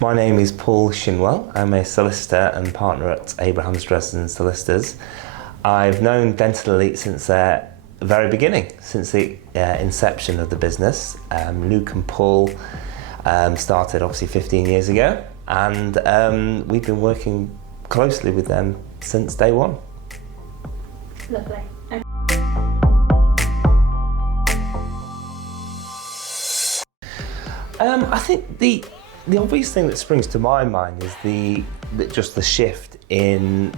My name is Paul Shinwell. I'm a solicitor and partner at Abrahams Dresden Solicitors. I've known Dental Elite since their very beginning, since the inception of the business. Luke and Paul started obviously 15 years ago, and we've been working closely with them since day one. Lovely. I think the obvious thing that springs to my mind is the shift in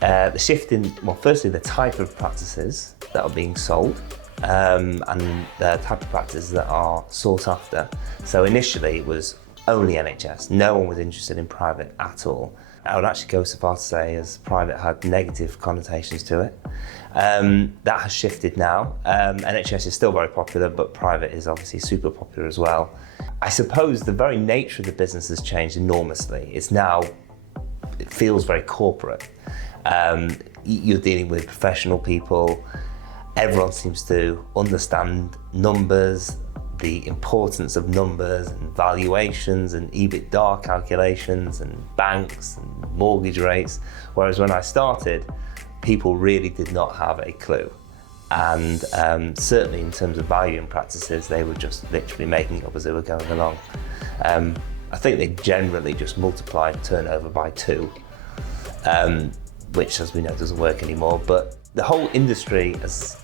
firstly the type of practices that are being sold and the type of practices that are sought after. So initially it was only NHS. No one was interested in private at all. I would actually go so far to say as private had negative connotations to it. That has shifted now. NHS is still very popular, but private is obviously super popular as well. I suppose the very nature of the business has changed enormously. It feels very corporate. You're dealing with professional people. Everyone seems to understand numbers, the importance of numbers and valuations and EBITDA calculations and banks and mortgage rates. Whereas when I started, people really did not have a clue. And certainly in terms of valuing practices, they were just literally making up as they were going along. I think they generally just multiplied turnover by 2, which, as we know, doesn't work anymore. But the whole industry has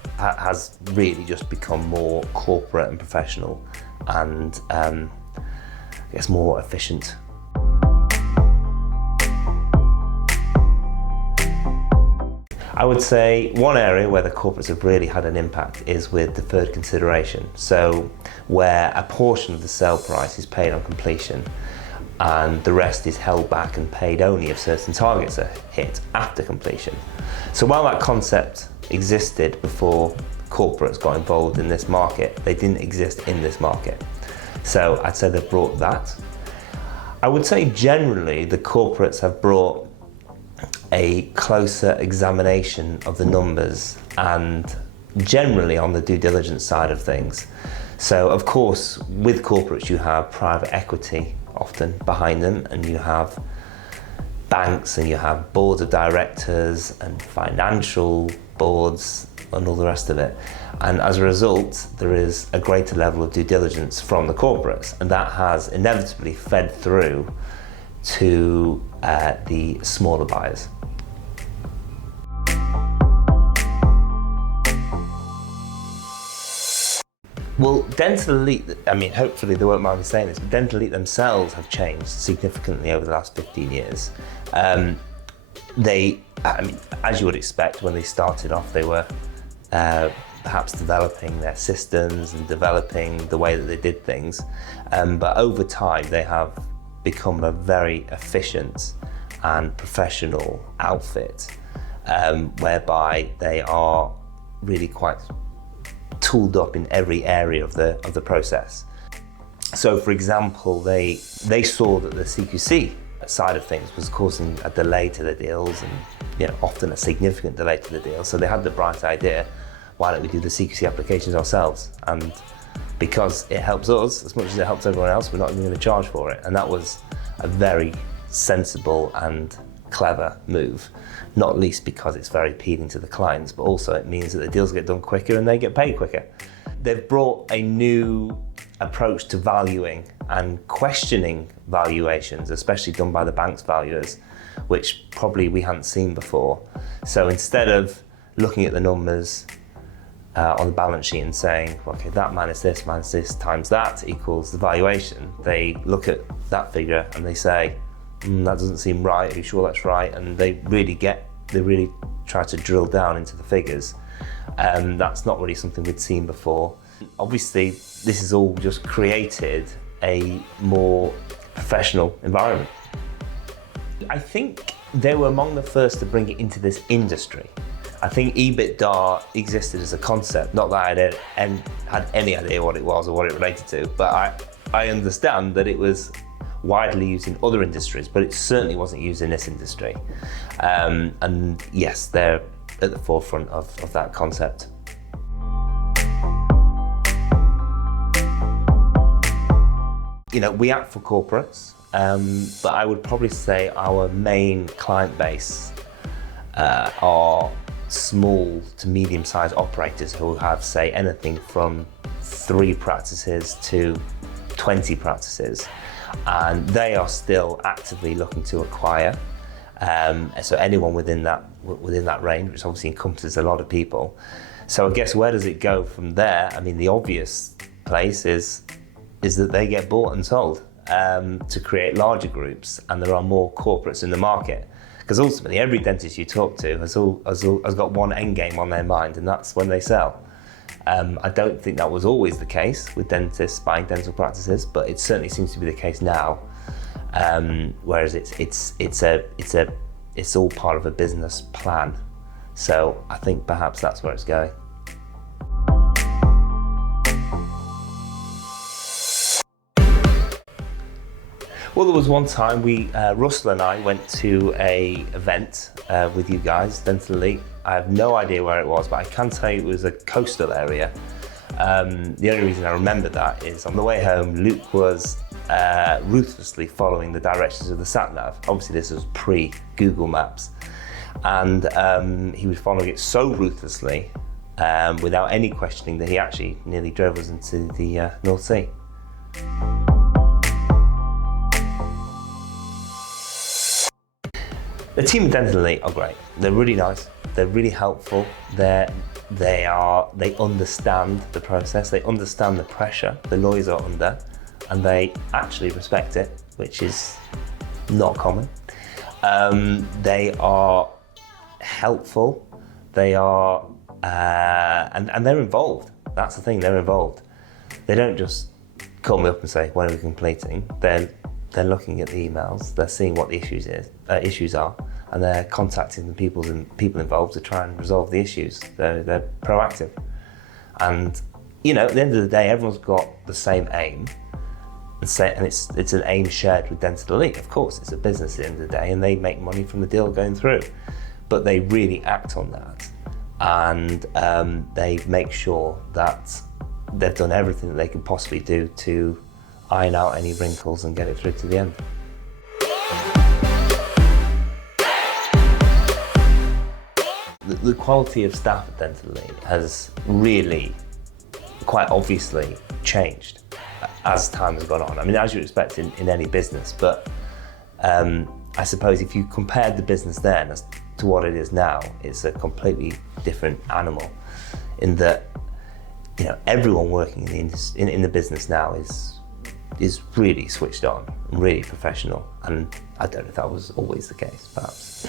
really just become more corporate and professional and I guess more efficient. I would say one area where the corporates have really had an impact is with deferred consideration. So where a portion of the sale price is paid on completion and the rest is held back and paid only if certain targets are hit after completion. So while that concept existed before corporates got involved in this market, they didn't exist in this market. So I'd say they've brought that. I would say generally the corporates have brought a closer examination of the numbers and generally on the due diligence side of things. So of course with corporates you have private equity often behind them, and you have banks and you have boards of directors and financial boards and all the rest of it. And as a result, there is a greater level of due diligence from the corporates, and that has inevitably fed through to the smaller buyers. Well, Dental Elite, hopefully they won't mind me saying this, but Dental Elite themselves have changed significantly over the last 15 years. As you would expect, when they started off, they were perhaps developing their systems and developing the way that they did things. But over time, they have become a very efficient and professional outfit, whereby they are really quite tooled up in every area of the process. So for example, they saw that the CQC side of things was causing a delay to the deals, and often a significant delay to the deal. So they had the bright idea, why don't we do the CQC applications ourselves? And because it helps us as much as it helps everyone else, we're not even going to charge for it. And that was a very sensible and clever move, not least because it's very appealing to the clients, but also it means that the deals get done quicker and they get paid quicker. They've brought a new approach to valuing and questioning valuations, especially done by the bank's valuers, which probably we hadn't seen before. So instead of looking at the numbers on the balance sheet and saying, okay, that minus this times that equals the valuation, they look at that figure and they say, that doesn't seem right, are you sure that's right? And they really try to drill down into the figures. That's not really something we'd seen before. Obviously, this has all just created a more professional environment. I think they were among the first to bring it into this industry. I think EBITDA existed as a concept, not that I had any idea what it was or what it related to, but I understand that it was widely used in other industries, but it certainly wasn't used in this industry. And yes, they're at the forefront of that concept. We act for corporates, but I would probably say our main client base are small to medium-sized operators who have, say, anything from 3 practices to 20 practices, and they are still actively looking to acquire. So anyone within that range, which obviously encompasses a lot of people. So I guess where does it go from there? I mean, the obvious place is that they get bought and sold to create larger groups, and there are more corporates in the market. Because ultimately, every dentist you talk to has got one end game on their mind, and that's when they sell. I don't think that was always the case with dentists buying dental practices, but it certainly seems to be the case now. Whereas it's all part of a business plan. So I think perhaps that's where it's going. Well, there was one time Russell and I went to an event with you guys, Dental Elite. I have no idea where it was, but I can tell you it was a coastal area. The only reason I remember that is on the way home, Luke was ruthlessly following the directions of the sat-nav. Obviously, this was pre-Google Maps. And he was following it so ruthlessly, without any questioning, that he actually nearly drove us into the North Sea. The team at Dental Elite are great. They're really nice. They're really helpful. They understand the process. They understand the pressure the lawyers are under, and they actually respect it, which is not common. They are helpful. They are, and they're involved. That's the thing. They're involved. They don't just call me up and say, "When are we completing?" They're looking at the emails, they're seeing what the issues are, and they're contacting the people involved to try and resolve the issues. They're proactive. And, you know, at the end of the day, everyone's got the same aim, and it's an aim shared with Dental Elite. Of course, it's a business at the end of the day, and they make money from the deal going through. But they really act on that, and they make sure that they've done everything that they can possibly do to iron out any wrinkles and get it through to the end. The quality of staff at Dental Elite has really, quite obviously, changed as time has gone on. I mean, as you expect in any business, but I suppose if you compared the business then as to what it is now, it's a completely different animal, in that, you know, everyone working in the business now is really switched on and really professional, and I don't know if that was always the case, perhaps.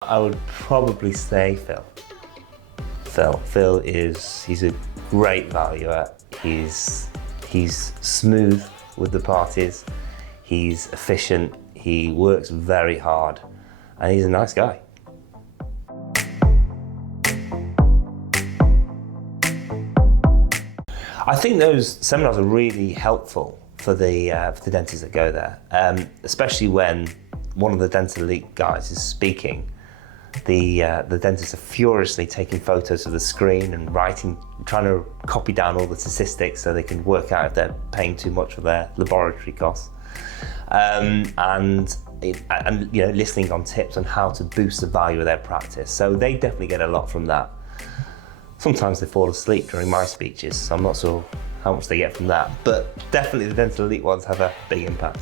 I would probably say Phil. Phil he's a great valuer. He's smooth with the parties. He's efficient. He works very hard, and he's a nice guy. I think those seminars are really helpful for the dentists that go there, especially when one of the Dental Elite guys is speaking. The dentists are furiously taking photos of the screen and trying to copy down all the statistics so they can work out if they're paying too much for their laboratory costs, and you know, listening on tips on how to boost the value of their practice. So they definitely get a lot from that. Sometimes they fall asleep during my speeches, so I'm not sure how much they get from that, but definitely the Dental Elite ones have a big impact.